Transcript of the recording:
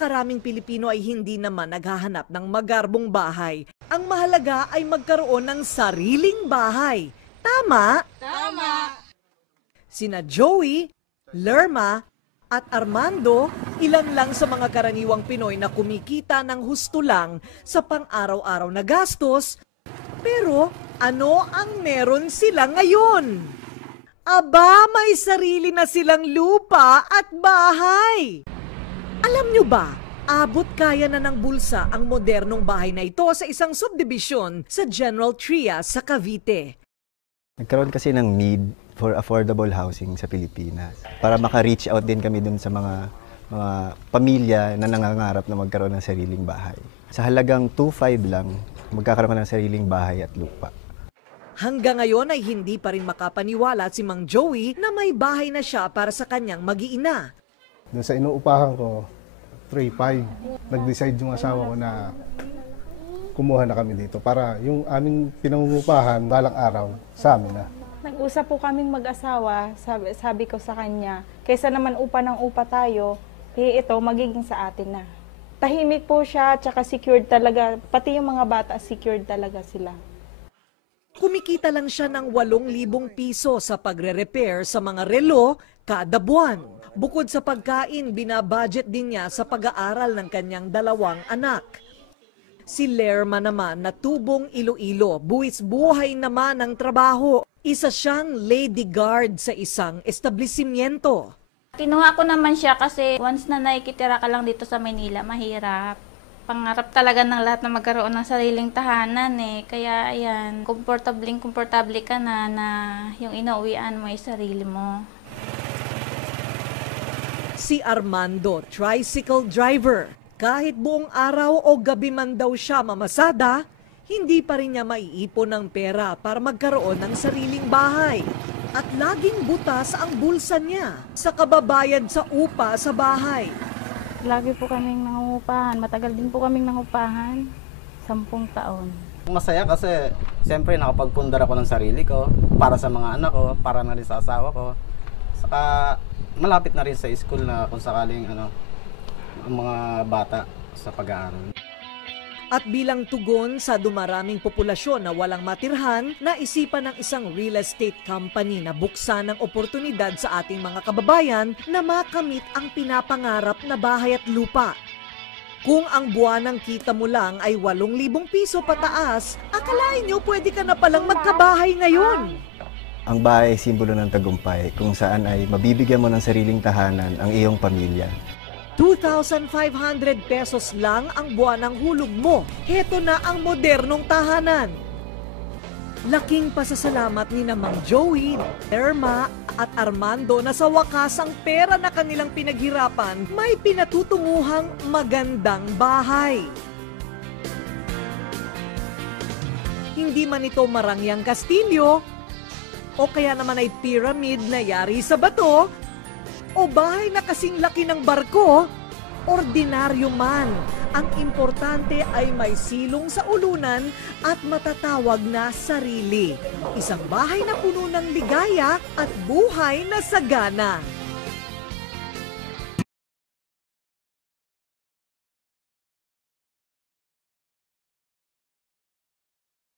napakaraming Pilipino ay hindi naman naghahanap ng magarbong bahay. Ang mahalaga ay magkaroon ng sariling bahay. Tama? Tama! Sina Joey, Lerma, at Armando, ilan lang sa mga karaniwang Pinoy na kumikita ng husto lang sa pang-araw-araw na gastos. Pero ano ang meron sila ngayon? Aba, may sarili na silang lupa at bahay. Alam nyo ba, abot kaya na ng bulsa ang modernong bahay na ito sa isang subdivision sa General Trias sa Cavite. Nagkaroon kasi ng need for affordable housing sa Pilipinas para maka-reach out din kami dun sa mga pamilya na nangangarap na magkaroon ng sariling bahay. Sa halagang 2.5 lang, magkakaroon ka ng sariling bahay at lupa. Hanggang ngayon ay hindi pa rin makapaniwala si Mang Joey na may bahay na siya para sa kanyang mag-iina. Doon sa inuupahan ko, 3.5. Nag-decide yung asawa ko na kumuha na kami dito para yung aming pinangungupahan balang araw sa amin na. Nag-usap po kaming mag-asawa, sabi ko sa kanya, kaysa naman upa ng upa tayo, ito magiging sa atin na. Tahimik po siya, tsaka secured talaga, pati yung mga bata secured talaga sila. Kumikita lang siya ng 8,000 piso sa pagre-repair sa mga relo kada buwan. Bukod sa pagkain, binabudget din niya sa pag-aaral ng kanyang 2 anak. Si Lerma naman na tubong Iloilo, buwis buhay naman ang trabaho. Isa siyang lady guard sa isang establishmento. Kinuha ko naman siya kasi once na nakikitira ka lang dito sa Manila, mahirap. Pangarap talaga ng lahat na magkaroon ng sariling tahanan eh. Kaya ayan, komportable ka na yung inauwian mo ay sarili mo. Si Armando, tricycle driver. Kahit buong araw o gabi man daw siya mamasada, hindi pa rin niya maiipon ng pera para magkaroon ng sariling bahay. At laging butas ang bulsa niya sa kababayad sa upa sa bahay. Lagi po kaming nangungupahan, matagal din po kaming nangupahan, 10 taon. Masaya kasi siyempre nakapagpundar ako ng sarili ko para sa mga anak ko, para na rin sa asawa ko. Saka malapit na rin sa school na kung sakaling ang mga bata sa pag-aaral. At bilang tugon sa dumaraming populasyon na walang matirhan, naisipan ng isang real estate company na buksan ng oportunidad sa ating mga kababayan na makamit ang pinapangarap na bahay at lupa. Kung ang buwanang kita mo lang ay 8,000 piso pataas, akalain nyo pwede ka na palang magkabahay ngayon. Ang bahay ay simbolo ng tagumpay kung saan ay mabibigyan mo ng sariling tahanan ang iyong pamilya. 2,500 pesos lang ang buwanang hulog mo. Heto na ang modernong tahanan. Laking pasasalamat ni na Mang Joey, Lerma at Armando na sa wakas ang pera na kanilang pinaghirapan may pinatutunguhang magandang bahay. Hindi man ito marangyang kastilyo o kaya naman ay pyramid na yari sa bato, o bahay na kasing laki ng barko, ordinaryo man. Ang importante ay may silong sa ulunan at matatawag na sarili. Isang bahay na puno ng ligaya at buhay na sagana.